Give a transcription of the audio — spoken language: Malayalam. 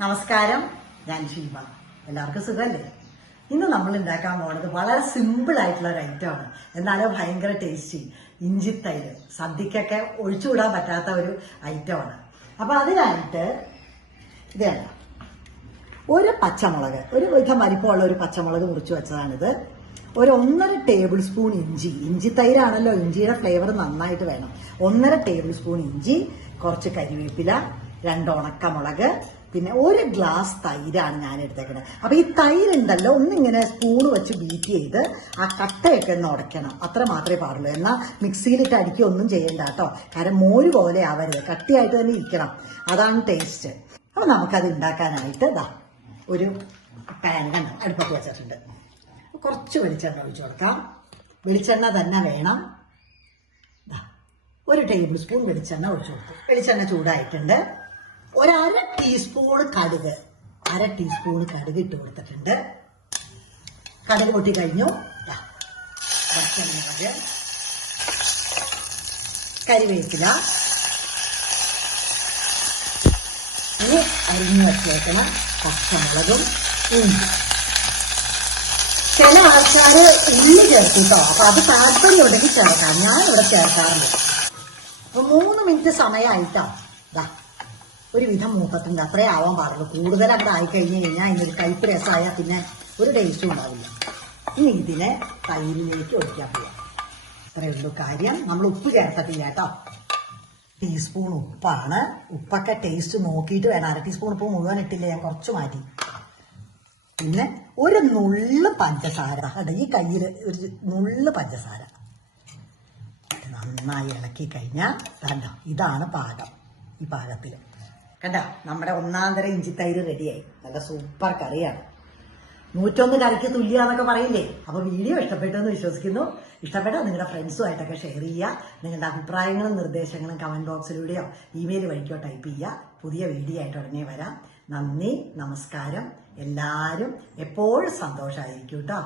നമസ്കാരം. ഞാൻ ഷീബ എല്ലാവർക്കും സുഖമല്ലേ ഇന്ന് നമ്മൾ ഉണ്ടാക്കാൻ പോകുന്നത് വളരെ സിമ്പിൾ ആയിട്ടുള്ള ഒരു ഐറ്റമാണ് എന്നാലും ഭയങ്കര ടേസ്റ്റി ഇഞ്ചിത്തൈര് സദ്യക്കൊക്കെ ഒഴിച്ചുവിടാൻ പറ്റാത്ത ഒരു ഐറ്റമാണ് അപ്പൊ അതിനായിട്ട് ഇതാണ് ഒരു പച്ചമുളക് ഒരു വിധം വലിപ്പമുള്ള ഒരു പച്ചമുളക് മുറിച്ച് വെച്ചതാണിത്. ഒരു ഒന്നര ടേബിൾ സ്പൂൺ ഇഞ്ചി. ഇഞ്ചി തൈരാണല്ലോ. ഇഞ്ചിയുടെ ഫ്ലേവർ നന്നായിട്ട് വേണം. ഒന്നര ടേബിൾ സ്പൂൺ ഇഞ്ചി കുറച്ച് കരിവേപ്പില രണ്ട് ഉണക്കമുളക് പിന്നെ ഒരു ഗ്ലാസ് തൈരാണ് ഞാൻ എടുത്തേക്കുന്നത് അപ്പൊ ഈ തൈരുണ്ടല്ലോ ഒന്നിങ്ങനെ സ്പൂൺ വെച്ച് ബീറ്റ് ചെയ്ത് ആ കട്ടയൊക്കെ ഒന്ന് ഉടയ്ക്കണം. അത്ര മാത്രമേ പാടുള്ളൂ. എന്നാൽ മിക്സിയിലിട്ട് അടിക്കുക ഒന്നും ചെയ്യണ്ട കേട്ടോ. കാരണം മോര് പോലെ ആവരുത്. കട്ടിയായിട്ട് തന്നെ ഇരിക്കണം. അതാണ് ടേസ്റ്റ് അപ്പൊ നമുക്കത് ഉണ്ടാക്കാനായിട്ട് ഇതാ ഒരു പാൻ കണ്ട അടുപ്പത്ത് വെച്ചിട്ടുണ്ട്. കുറച്ച് വെളിച്ചെണ്ണ ഒഴിച്ചു കൊടുക്കാം. വെളിച്ചെണ്ണ തന്നെ വേണം. ഒരു ടേബിൾ സ്പൂൺ വെളിച്ചെണ്ണ ഒഴിച്ചു കൊടുത്തു. വെളിച്ചെണ്ണ ചൂടായിട്ടുണ്ട്. ഒരു അര ടീസ്പൂൺ കടുക്. അര ടീസ്പൂൺ കടുക് ഇട്ട് കൊടുത്തിട്ടുണ്ട്. കടുക് പൊട്ടി കഴിഞ്ഞു. പച്ചമുളക് കരിവേപ്പില. ഇനി അരിഞ്ഞു വച്ചേക്കണം പച്ചമുളകും ഇഞ്ചി. ചില ആൾക്കാർ ഉള്ളി ചേർക്കും കേട്ടോ അപ്പൊ അത് താല്പര്യം ഉണ്ടെങ്കിൽ ചേർക്കാം. ഞാൻ ഇവിടെ ചേർക്കാറുണ്ട്. അപ്പൊ മൂന്ന് മിനിറ്റ് സമയമായിട്ടോ. ദാ ഒരു വിധം മൂക്കത്തുണ്ട് അത്രേ ആവാൻ പാടുള്ളൂ. കൂടുതൽ അവിടെ ആയി കഴിഞ്ഞ് കഴിഞ്ഞാൽ ഇതിനൊരു കയ്പ് രസമായാൽ പിന്നെ ഒരു ടേസ്റ്റും ഉണ്ടാവില്ല. ഇനി ഇതിനെ തൈരിലേക്ക് ഒഴിക്കാൻ പോവാം. അത്രേ ഉള്ളൂ കാര്യം. നമ്മൾ ഉപ്പ് ചേർത്തിട്ടില്ല കേട്ടോ. ടീസ്പൂൺ ഉപ്പാണ്. ഉപ്പൊക്കെ ടേസ്റ്റ് നോക്കിയിട്ട് വേണം. അര ടീസ്പൂൺ ഉപ്പ് മുഴുവൻ ഇട്ടില്ല? ഞാൻ കുറച്ച് മാറ്റി. പിന്നെ ഒരു നുള്ള് പഞ്ചസാര. ഈ കയ്യിൽ ഒരു നുള്ള് പഞ്ചസാര. നന്നായി ഇളക്കി കഴിഞ്ഞാൽ കണ്ടോ ഇതാണ് പാകം. ഈ പാകത്തിൽ കണ്ട? നമ്മുടെ ഒന്നാം തരം ഇഞ്ചിത്തൈര് റെഡിയായി. നല്ല സൂപ്പർ കറിയാണ്. നൂറ്റൊന്ന് കറിക്ക് തുല്യാന്നൊക്കെ പറയില്ലേ? അപ്പൊ വീഡിയോ ഇഷ്ടപ്പെട്ടു എന്ന് വിശ്വസിക്കുന്നു. ഇഷ്ടപ്പെട്ടാൽ നിങ്ങളുടെ ഫ്രണ്ട്സുമായിട്ടൊക്കെ ഷെയർ ചെയ്യുക. നിങ്ങളുടെ അഭിപ്രായങ്ങളും നിർദ്ദേശങ്ങളും കമന്റ് ബോക്സിലൂടെയോ ഇമെയിൽ വഴിക്കോ ടൈപ്പ് ചെയ്യുക. പുതിയ വീഡിയോ ആയിട്ട് ഉടനെ വരാം. നന്ദി നമസ്കാരം. എല്ലാവരും എപ്പോഴും സന്തോഷമായിരിക്കും കേട്ടോ.